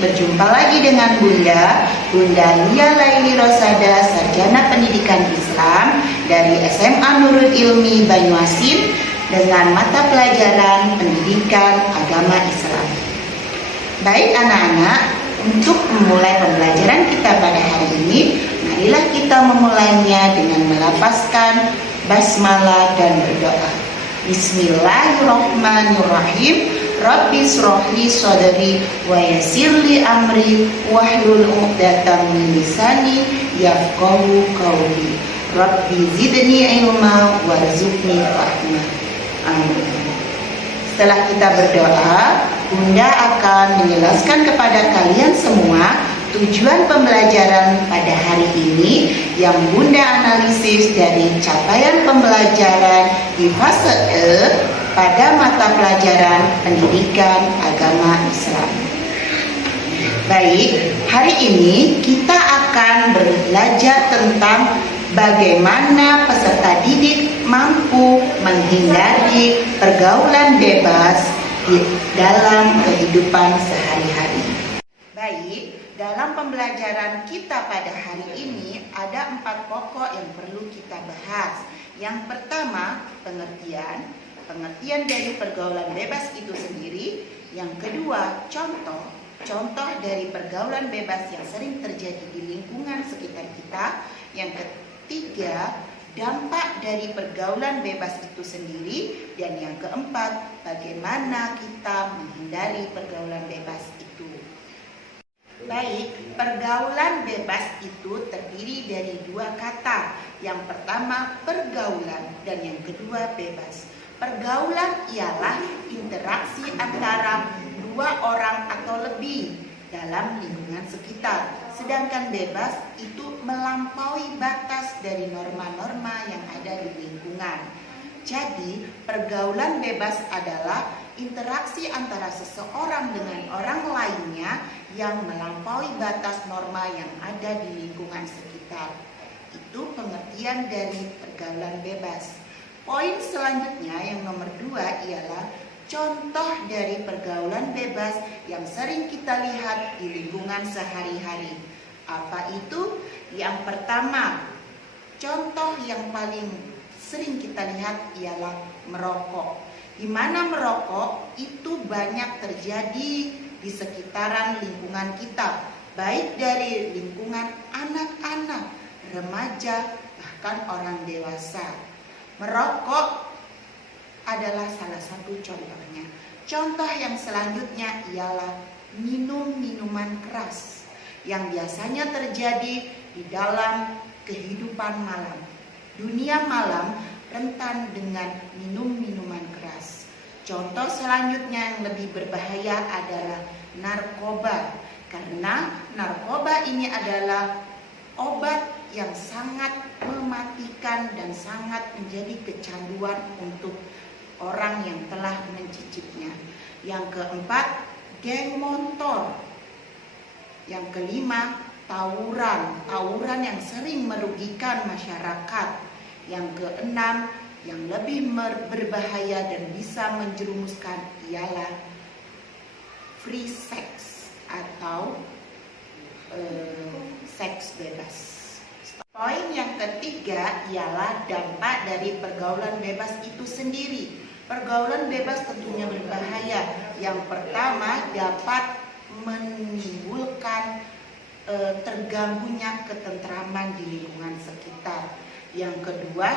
berjumpa lagi dengan Bunda Lia Laili Rosada, Sarjana Pendidikan Islam dari SMA Nurul Ilmi Banyuasin dengan mata pelajaran Pendidikan Agama Islam. Baik anak-anak, untuk memulai pembelajaran kita pada hari ini, marilah kita memulainya dengan melafazkan basmalah dan berdoa. Bismillahirrahmanirrahim. Rabbi shrahli sadri wa yassirli amri wahlul 'uqdatam min lisani yafqahu qawli. Rabbi zidni ilma warzuqni fahma. Amin. Setelah kita berdoa, Bunda akan menjelaskan kepada kalian semua tujuan pembelajaran pada hari ini yang Bunda analisis dari capaian pembelajaran di fase E pada mata pelajaran Pendidikan Agama Islam. Baik, hari ini kita akan belajar tentang bagaimana peserta didik mampu menghindari pergaulan bebas di dalam kehidupan sehari-hari. Baik, dalam pembelajaran kita pada hari ini ada 4 pokok yang perlu kita bahas. Yang pertama, pengertian dari pergaulan bebas itu sendiri. Yang kedua, contoh dari pergaulan bebas yang sering terjadi di lingkungan sekitar kita. Yang ketiga, dampak dari pergaulan bebas itu sendiri. Dan yang keempat, bagaimana kita menghindari pergaulan bebas itu. Baik, pergaulan bebas itu terdiri dari 2 kata. Yang pertama pergaulan dan yang kedua bebas. Pergaulan ialah interaksi antara 2 orang atau lebih dalam lingkungan sekitar. Sedangkan bebas itu melampaui batas dari norma-norma yang ada di lingkungan. Jadi, pergaulan bebas adalah interaksi antara seseorang dengan orang lainnya yang melampaui batas norma yang ada di lingkungan sekitar. Itu pengertian dari pergaulan bebas. Poin selanjutnya yang nomor 2 ialah contoh dari pergaulan bebas yang sering kita lihat di lingkungan sehari-hari. Apa itu? Yang pertama, contoh yang paling sering kita lihat ialah merokok. Di mana merokok itu banyak terjadi di sekitaran lingkungan kita, baik dari lingkungan anak-anak, remaja, bahkan orang dewasa. Merokok adalah salah satu contohnya. Contoh yang selanjutnya ialah minum minuman keras yang biasanya terjadi di dalam kehidupan malam. Dunia malam rentan dengan minum minuman keras. Contoh selanjutnya yang lebih berbahaya adalah narkoba. Karena narkoba ini adalah obat yang sangat mematikan dan sangat menjadi kecanduan untuk orang yang telah mencicipnya. Yang keempat, geng motor. Yang kelima, tawuran yang sering merugikan masyarakat. Yang keenam, yang lebih berbahaya dan bisa menjerumuskan ialah free sex atau seks bebas. Poin yang ketiga ialah dampak dari pergaulan bebas itu sendiri. Pergaulan bebas tentunya berbahaya. Yang pertama, dapat menimbulkan terganggunya ketentraman di lingkungan sekitar. Yang kedua,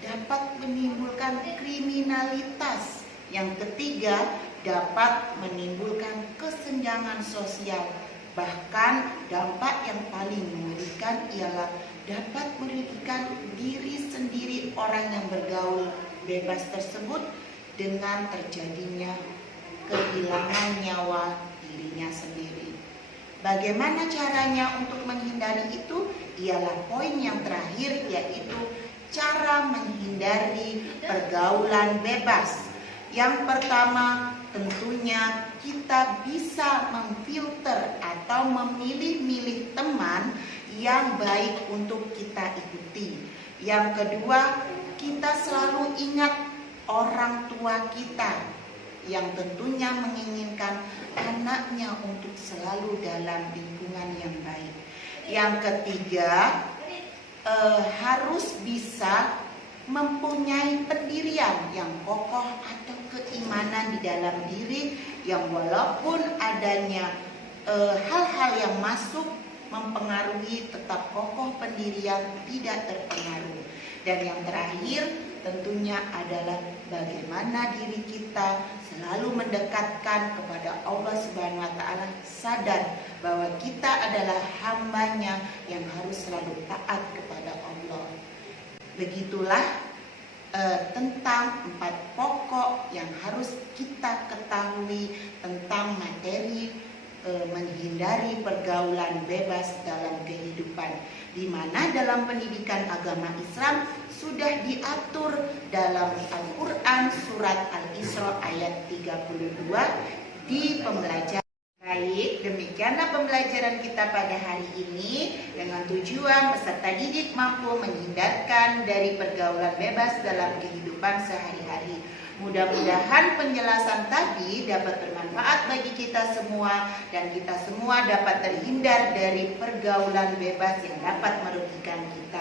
dapat menimbulkan kriminalitas. Yang ketiga, dapat menimbulkan kesenjangan sosial. Bahkan dampak yang paling mengerikan ialah dapat merugikan diri sendiri orang yang bergaul bebas tersebut dengan terjadinya kehilangan nyawa dirinya sendiri. Bagaimana caranya untuk menghindari itu? Ialah poin yang terakhir, yaitu cara menghindari pergaulan bebas. Yang pertama, tentunya kita bisa memfilter atau memilih-milih teman yang baik untuk kita ikuti. Yang kedua, kita selalu ingat orang tua kita. yang tentunya menginginkan anaknya untuk selalu dalam lingkungan yang baik. Yang ketiga, harus bisa mempunyai pendirian yang kokoh atau keimanan di dalam diri, yang walaupun adanya hal-hal yang masuk mempengaruhi, tetap kokoh pendirian, tidak terpengaruh. Dan yang terakhir tentunya adalah bagaimana diri kita selalu mendekatkan kepada Allah Subhanahu wa Ta'ala, sadar bahwa kita adalah hambanya yang harus selalu taat kepada Allah. Begitulah tentang 4 pokok yang harus kita ketahui tentang materi menghindari pergaulan bebas dalam kehidupan, di mana dalam pendidikan agama Islam sudah diatur dalam Al-Quran surat Al-Isra ayat 32 di pembelajaran. Baik, demikianlah pembelajaran kita pada hari ini dengan tujuan peserta didik mampu menghindarkan dari pergaulan bebas dalam kehidupan sehari-hari. Mudah-mudahan penjelasan tadi dapat bermanfaat bagi kita semua dan kita semua dapat terhindar dari pergaulan bebas yang dapat merugikan kita.